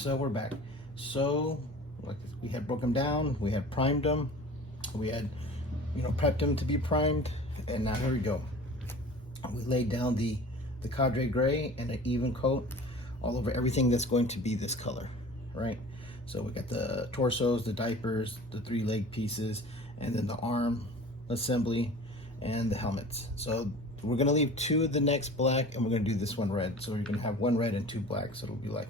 So we're back. So like we had broke them down, we had primed them, we had prepped them to be primed, and now here we go. We laid down the Cadre gray and an even coat all over everything that's going to be this color, right? So we got the torsos, the diapers, the 3 leg pieces, and then the arm assembly and the helmets. So we're gonna leave 2 of the necks black, and we're gonna do this one red. So you're gonna have 1 red and 2 black. So it'll be like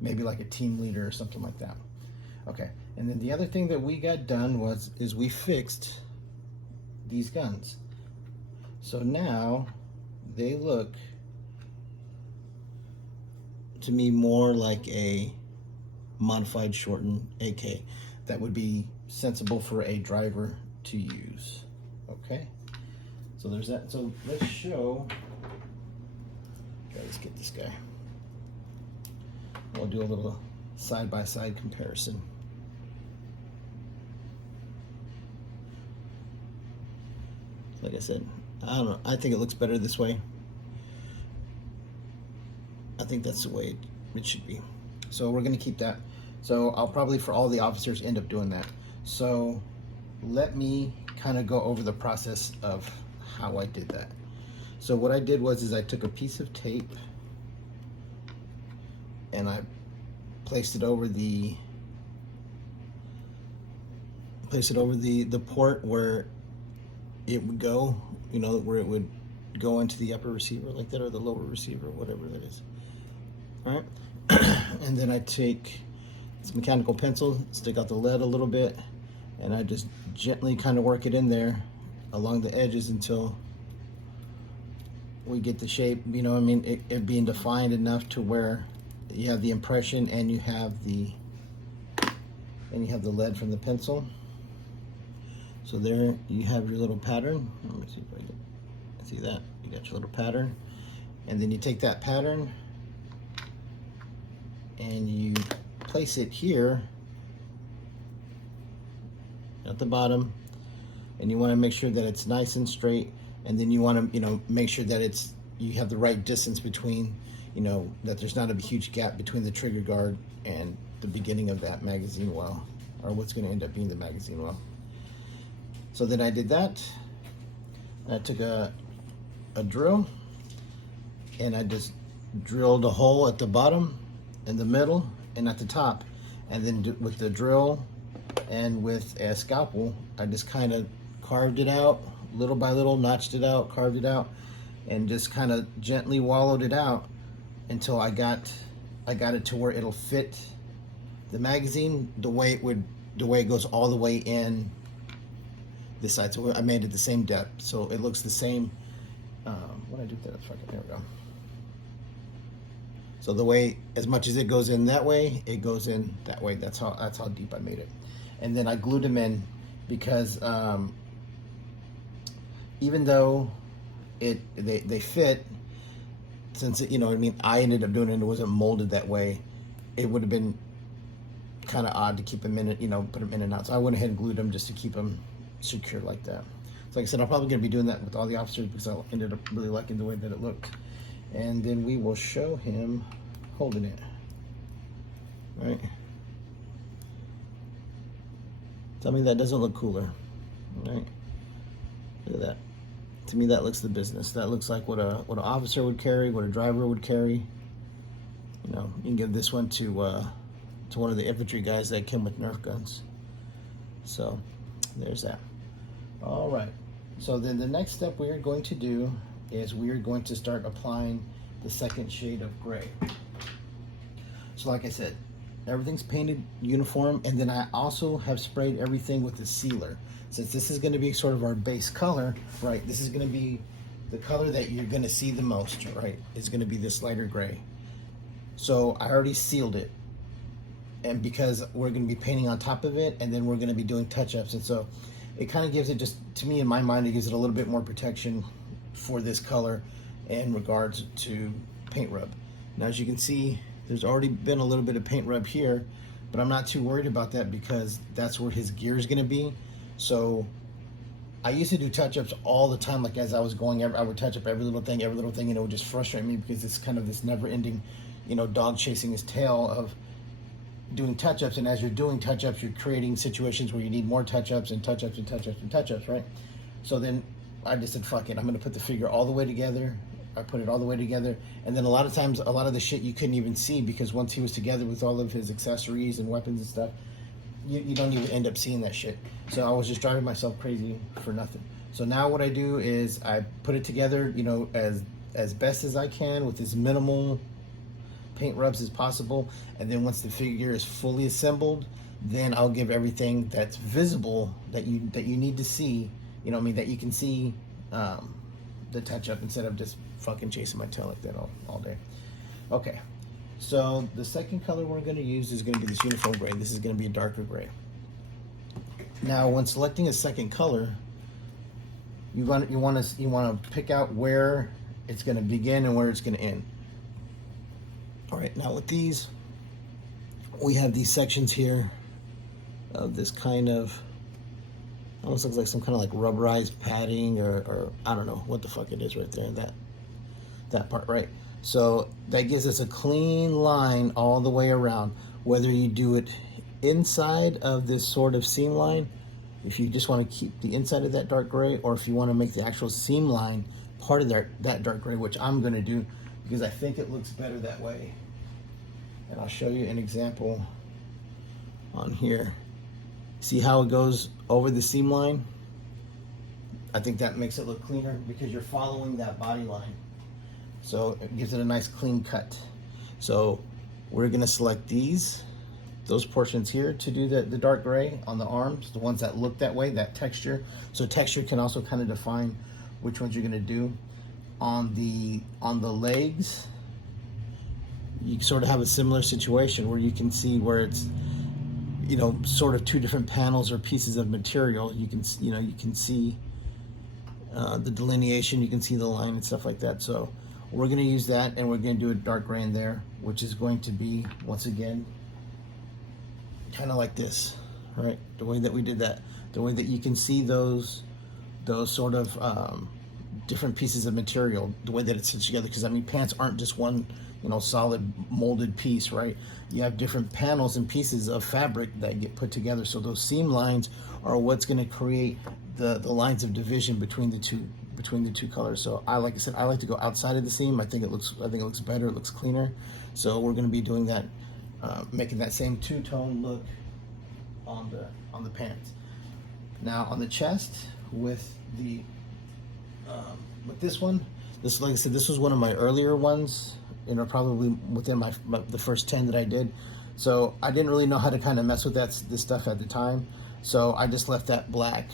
maybe like a team leader or something like that. Okay, and then the other thing that we got done is we fixed these guns. So now they look to me more like a modified shortened AK that would be sensible for a driver to use. Okay, so there's that. So let's show. Okay, let's get this guy. We'll do a little side-by-side comparison. Like I said, I don't know, I think it looks better this way. I think that's the way it should be. So we're gonna keep that. So I'll probably, for all the officers, end up doing that. So let me kind of go over the process of how I did that. So what I did was I took a piece of tape and I placed it over the port where it would go, where it would go into the upper receiver like that, or the lower receiver, whatever that is. All right. And then I take this mechanical pencil, stick out the lead a little bit, and I just gently kind of work it in there along the edges until we get the shape, it being defined enough to where you have the impression and you have the lead from the pencil. So there you have your little pattern. Let me see if I can see that. You got your little pattern, and then you take that pattern and you place it here at the bottom, and you want to make sure that it's nice and straight, and then you want to make sure that you have the right distance between, that there's not a huge gap between the trigger guard and the beginning of that magazine well, or what's going to end up being the magazine well. So then I did that. I took a drill and I just drilled a hole at the bottom, in the middle, and at the top. And then with the drill and with a scalpel, I just kind of carved it out little by little, notched it out, carved it out, and just kind of gently wallowed it out until I got it to where it'll fit the magazine the way it goes all the way in this side. So I made it the same depth, so it looks the same. What did I do with that? There we go. So the way, as much as it goes in that way, it goes in that way. That's how deep I made it. And then I glued them in because even though they fit, since I ended up doing it, it wasn't molded that way, it would have been kind of odd to keep them in it, put them in and out. So I went ahead and glued them just to keep them secure like that. So like I said, I'm probably going to be doing that with all the officers because I ended up really liking the way that it looked. And then we will show him holding it, right? Tell me that doesn't look cooler, right? Look at that. To me, that looks the business. That looks like what an officer would carry, what a driver would carry. You can give this one to one of the infantry guys that came with Nerf guns. So there's that. All right. So then the next step we are going to do is we are going to start applying the second shade of gray. So like I said, everything's painted uniform, and then I also have sprayed everything with a sealer. Since this is going to be sort of our base color, right, this is going to be the color that you're going to see the most, right, is going to be this lighter gray. So I already sealed it, and because we're going to be painting on top of it, and then we're going to be doing touch-ups, and so it kind of gives it, just to me in my mind, it gives it a little bit more protection for this color in regards to paint rub. Now as you can see, there's already been a little bit of paint rub here, but I'm not too worried about that because that's where his gear is going to be. So I used to do touch-ups all the time, like as I was going, I would touch up every little thing, and it would just frustrate me because it's kind of this never-ending, dog chasing his tail of, doing touch-ups, and as you're doing touch-ups, you're creating situations where you need more touch-ups and touch-ups and touch-ups and touch-ups, right? So then I just said, fuck it, I'm gonna put the figure all the way together. I put it all the way together, and then a lot of times, a lot of the shit you couldn't even see, because once he was together with all of his accessories and weapons and stuff, you don't even end up seeing that shit. So I was just driving myself crazy for nothing. So now what I do is I put it together, you know, as best as I can with as minimal paint rubs as possible, and then once the figure is fully assembled, then I'll give everything that's visible that you need to see, you know what I mean, that you can see the touch-up, instead of just fucking chasing my tail like that all day. Okay, so the second color we're going to use is going to be this uniform gray. This is going to be a darker gray. Now, when selecting a second color, you want to pick out where it's going to begin and where it's going to end. All right, now with these, we have these sections here of this kind of, almost looks like some kind of like rubberized padding, or I don't know what the fuck it is right there, that part, right? So that gives us a clean line all the way around, whether you do it inside of this sort of seam line, if you just want to keep the inside of that dark gray, or if you want to make the actual seam line part of that dark gray, which I'm going to do because I think it looks better that way. And I'll show you an example on here. See how it goes over the seam line? I think that makes it look cleaner because you're following that body line. So it gives it a nice clean cut. So we're gonna select those portions here to do the dark gray on the arms, the ones that look that way, that texture. So texture can also kind of define which ones you're gonna do. On the legs, you sort of have a similar situation where you can see where it's, you know, sort of two different panels or pieces of material. You can see the delineation, you can see the line and stuff like that. So we're going to use that, and we're going to do a dark gray in there, which is going to be, once again, kind of like this, right? The way that we did that, the way that you can see those sort of different pieces of material, the way that it's stitched together. Because I mean, pants aren't just one, you know, solid molded piece, right? You have different panels and pieces of fabric that get put together. So those seam lines are what's going to create the lines of division between the two colors. So like I said, I like to go outside of the seam. I think it looks better. It looks cleaner. So we're going to be doing that, making that same two-tone look on the pants. Now on the chest with this one, like I said, this was one of my earlier ones, you know, probably within the first 10 that I did. So I didn't really know how to kind of mess with this stuff at the time. So I just left that black,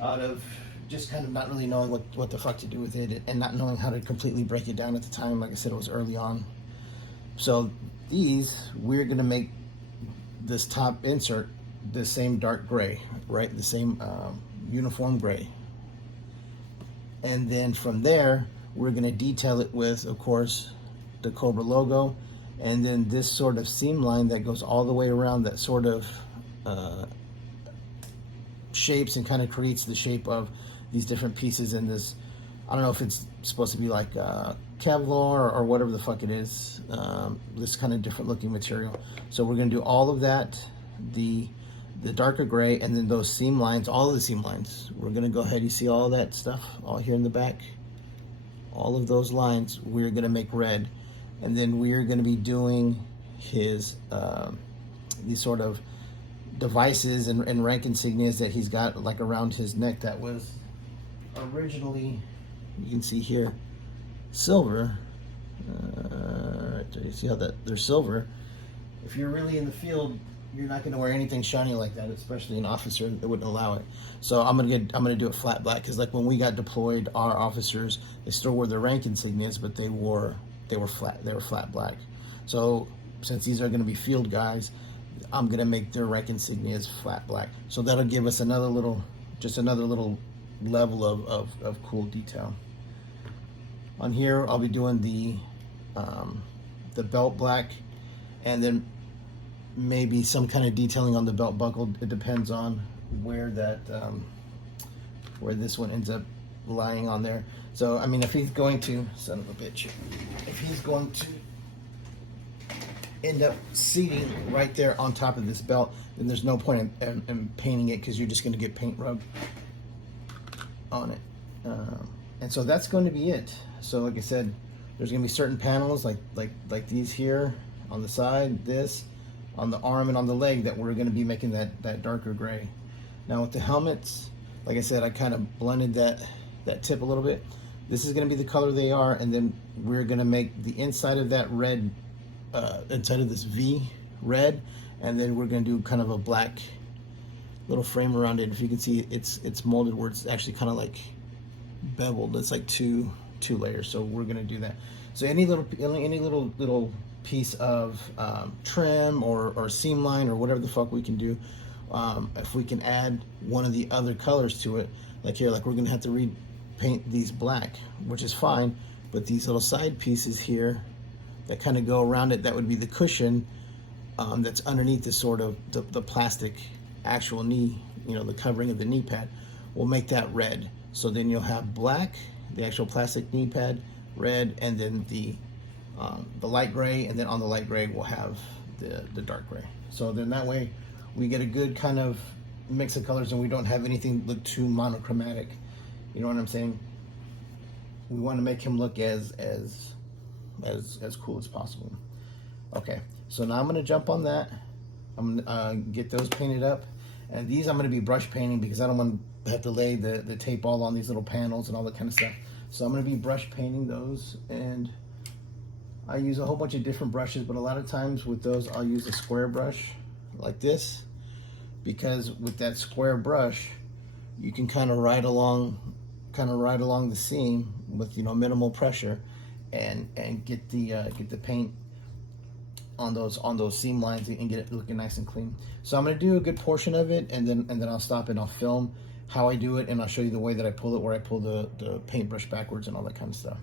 out of just kind of not really knowing what the fuck to do with it, and not knowing how to completely break it down at the time. Like I said, it was early on. So we're gonna make this top insert the same dark gray, right? The same uniform gray. And then from there, we're going to detail it with, of course, the Cobra logo, and then this sort of seam line that goes all the way around, that sort of shapes and kind of creates the shape of these different pieces in this. I don't know if it's supposed to be like Kevlar or whatever the fuck it is, this kind of different looking material. So we're going to do all of that, the darker gray, and then those seam lines, all of the seam lines. We're going to go ahead, you see all that stuff all here in the back, all of those lines we're going to make red. And then we're going to be doing his these sort of devices and rank insignias that he's got like around his neck, that was originally, you can see here, silver. Right there, you see how they're silver. If you're really in the field, you're not going to wear anything shiny like that, especially an officer that wouldn't allow it. So I'm gonna do it flat black, because like when we got deployed, our officers, they still wore their rank insignias, but they were flat black. So since these are going to be field guys, I'm going to make their rank insignias flat black. So that'll give us another little level of cool detail. On here, I'll be doing the belt black, and then maybe some kind of detailing on the belt buckle. It depends on where this one ends up lying on there. So I mean, if he's going to, son of a bitch, if he's going to end up seating right there on top of this belt, then there's no point in painting it, because you're just going to get paint rubbed on it. And so that's going to be it. So like I said, there's going to be certain panels like these here on the side, this on the arm and on the leg, that we're going to be making that darker gray. Now with the helmets, like I said, I kind of blended that tip a little bit. This is going to be the color they are, and then we're going to make the inside of that red, inside of this V red, and then we're going to do kind of a black little frame around it. If you can see, it's molded where it's actually kind of like beveled. It's like two layers. So we're going to do that. So any little piece of trim or seam line or whatever the fuck we can do, if we can add one of the other colors to it, like here, like we're going to have to repaint these black, which is fine, but these little side pieces here that kind of go around it, that would be the cushion that's underneath the sort of the plastic actual knee, the covering of the knee pad. We'll make that red. So then you'll have black, the actual plastic knee pad, red, and then the light gray, and then on the light gray we'll have the dark gray. So then that way we get a good kind of mix of colors, and we don't have anything look too monochromatic. You know what I'm saying? We want to make him look as cool as possible. Okay, so now I'm going to jump on that. I'm going to get those painted up, and these I'm going to be brush painting because I don't want to have to lay the tape all on these little panels and all that kind of stuff. So I'm going to be brush painting those, and I use a whole bunch of different brushes, but a lot of times with those I'll use a square brush like this, because with that square brush you can kind of ride along the seam with minimal pressure, and get the paint on those seam lines and get it looking nice and clean. So I'm going to do a good portion of it, and then I'll stop and I'll film how I do it, and I'll show you the way that I pull it, where I pull the paintbrush backwards and all that kind of stuff.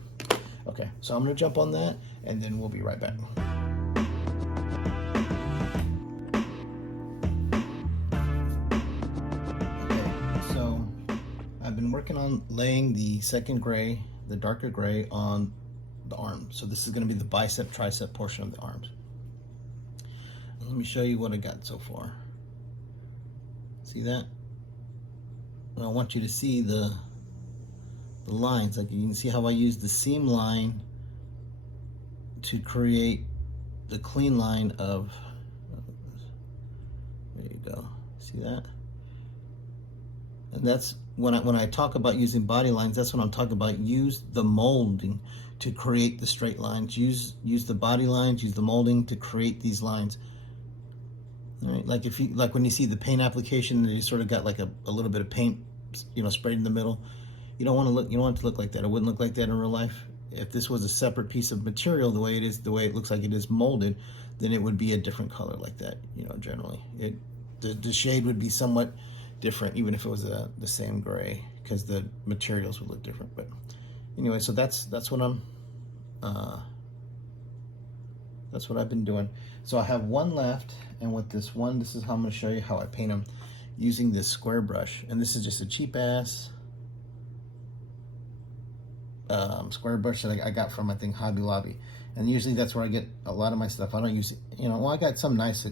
Okay, so I'm going to jump on that, and then we'll be right back. Okay, so I've been working on laying the second gray, the darker gray, on the arm. So this is going to be the bicep tricep portion of the arms. Let me show you what I got so far. See that? And I want you to see the lines. Like you can see how I use the seam line to create the clean line of, there you go, see that? And that's when I talk about using body lines, that's what I'm talking about. Use the molding to create the straight lines. Use the body lines, use the molding to create these lines. All right, like when you see the paint application, you sort of got like a little bit of paint, sprayed in the middle. You don't want it to look like that. It wouldn't look like that in real life. If this was a separate piece of material, the way it looks like it is molded, then it would be a different color like that. Generally, the shade would be somewhat different, even if it was the same gray, because the materials would look different. But anyway, so that's what I've been doing. So I have one left, and with this one, this is how I'm going to show you how I paint them using this square brush. And this is just a cheap ass square brush that I got from, I think, Hobby Lobby. And usually that's where I get a lot of my stuff. I don't use, well, I got some nice,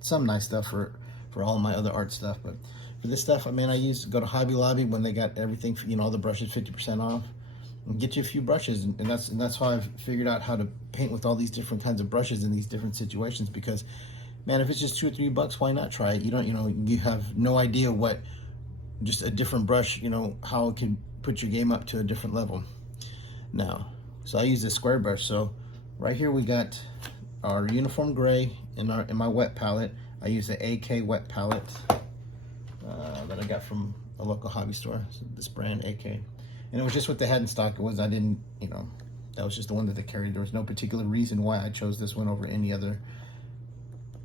some nice stuff for all my other art stuff, but for this stuff, I used to go to Hobby Lobby when they got everything, all the brushes 50% off, and get you a few brushes, and that's how I've figured out how to paint with all these different kinds of brushes in these different situations. Because, man, if it's just $2 or $3, why not try it? You have no idea what just a different brush, how it can put your game up to a different level. Now, so I use this square brush. So right here we got our uniform gray in my wet palette. I use the AK wet palette that I got from a local hobby store. So this brand AK, and it was just what they had in stock. I didn't, that was just the one that they carried. There was no particular reason why I chose this one over any other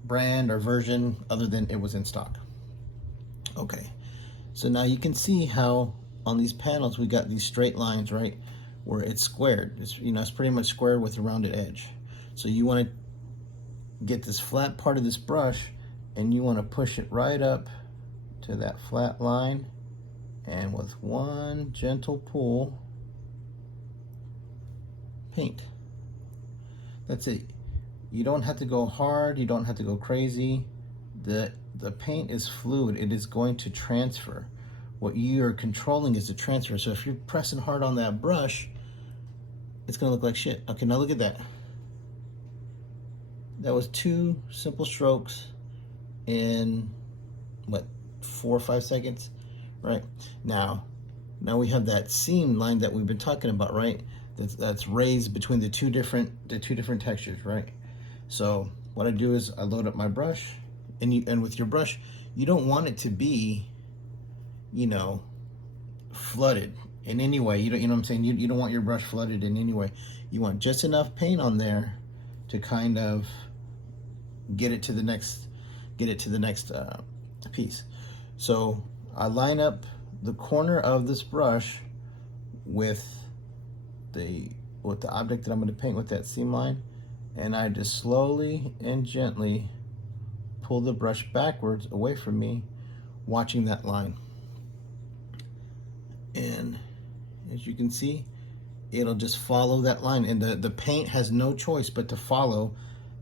brand or version other than it was in stock. Okay, so now you can see how on these panels we got these straight lines, right, where it's squared. It's pretty much squared with a rounded edge. So you want to get this flat part of this brush, and you want to push it right up to that flat line, and with one gentle pull, paint. That's it. You don't have to go hard, you don't have to go crazy. The paint is fluid, it is going to transfer. What you are controlling is the transfer. So if you're pressing hard on that brush, it's gonna look like shit. Okay, now look at that. That was 2 simple strokes in what, 4 or 5 seconds, right? Now we have that seam line that we've been talking about, right? That's raised between the two different textures, right? So what I do is I load up my brush, and with your brush, you don't want it to be, you know, flooded in any way. You know what I'm saying? You don't want your brush flooded in any way. You want just enough paint on there to kind of get it to the next piece. So I line up the corner of this brush with the object that I'm going to paint with that seam line, and I just slowly and gently pull the brush backwards away from me, watching that line. And as you can see, it'll just follow that line, and the paint has no choice but to follow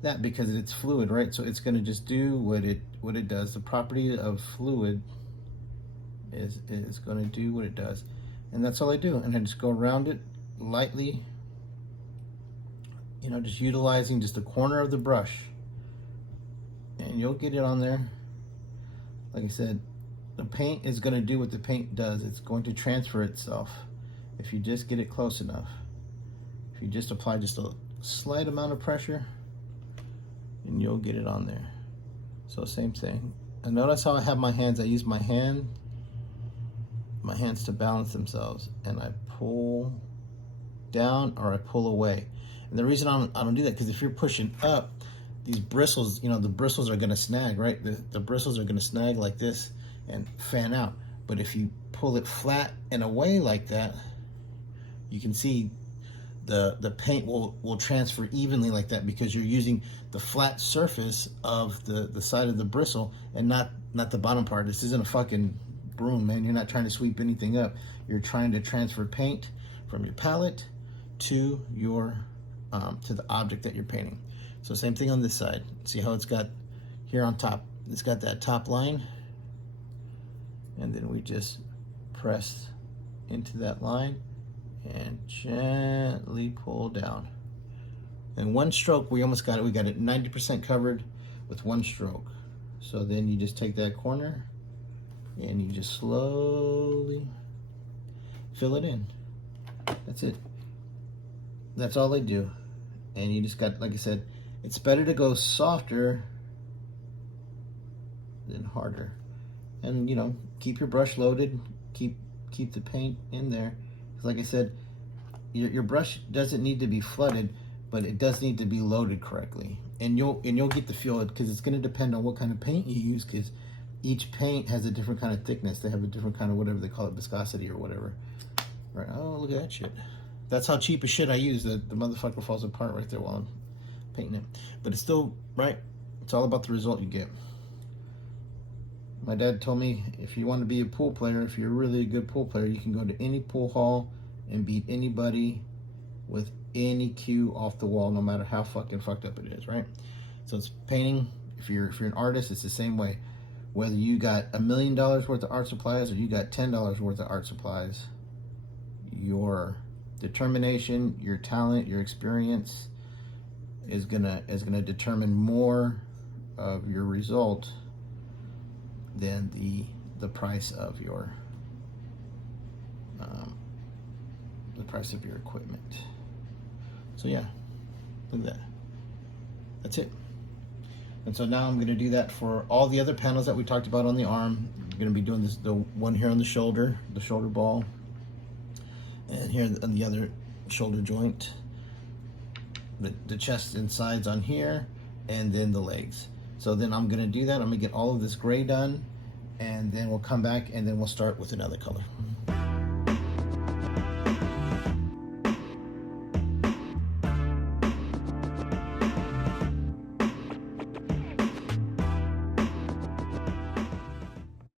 that because it's fluid, right? So it's going to just do what it does. The property of fluid is going to do what it does, and that's all I do. And I just go around it lightly, you know, just utilizing just the corner of the brush, and you'll get it on there. Like I said, the paint is going to do what the paint does. It's going to transfer itself if you just get it close enough. If you just apply just a slight amount of pressure, and you'll get it on there. So same thing. And notice how I have my hands. I use my hands to balance themselves, and I pull down or I pull away. And the reason I don't do that, because if you're pushing up, these bristles, you know, the bristles are going to snag, right? The bristles are going to snag like this and fan out. But if you pull it flat and away like that, you can see the paint will transfer evenly like that, because you're using the flat surface of the side of the bristle and not the bottom part. This isn't a fucking broom, man. You're not trying to sweep anything up. You're trying to transfer paint from your palette to your to the object that you're painting. So same thing on this side. See how it's got here on top, it's got that top line, and then we just press into that line and gently pull down. In one stroke, we almost got it. We got it 90% covered with one stroke. So then you just take that corner and you just slowly fill it in. That's it. That's all I do. And you just got, like I said, it's better to go softer than harder. And you know, keep your brush loaded, keep the paint in there. Because like I said, your brush doesn't need to be flooded, but it does need to be loaded correctly. And you'll get the feel, because it's going to depend on what kind of paint you use, because each paint has a different kind of thickness. They have a different kind of whatever they call it, viscosity or whatever. Right? Oh, look at that shit. That's how cheap as shit I use. The motherfucker falls apart right there while I'm painting it. But it's still, right? It's all about the result you get. My dad told me, if you want to be a pool player, if you're really a good pool player, you can go to any pool hall and beat anybody with any cue off the wall, no matter how fucking fucked up it is, right? So it's painting. If you're an artist, it's the same way. Whether you got $1 million worth of art supplies or you got $10 worth of art supplies, your determination, your talent, your experience is gonna determine more of your result than the price of your equipment. So yeah, look at that. That's it. And so now I'm going to do that for all the other panels that we talked about on the arm. I'm going to be doing this, the one here on the shoulder ball, and here on the other shoulder joint, the chest and sides on here, and then the legs. So then I'm going to do that. I'm going to get all of this gray done, and then we'll come back and then we'll start with another color.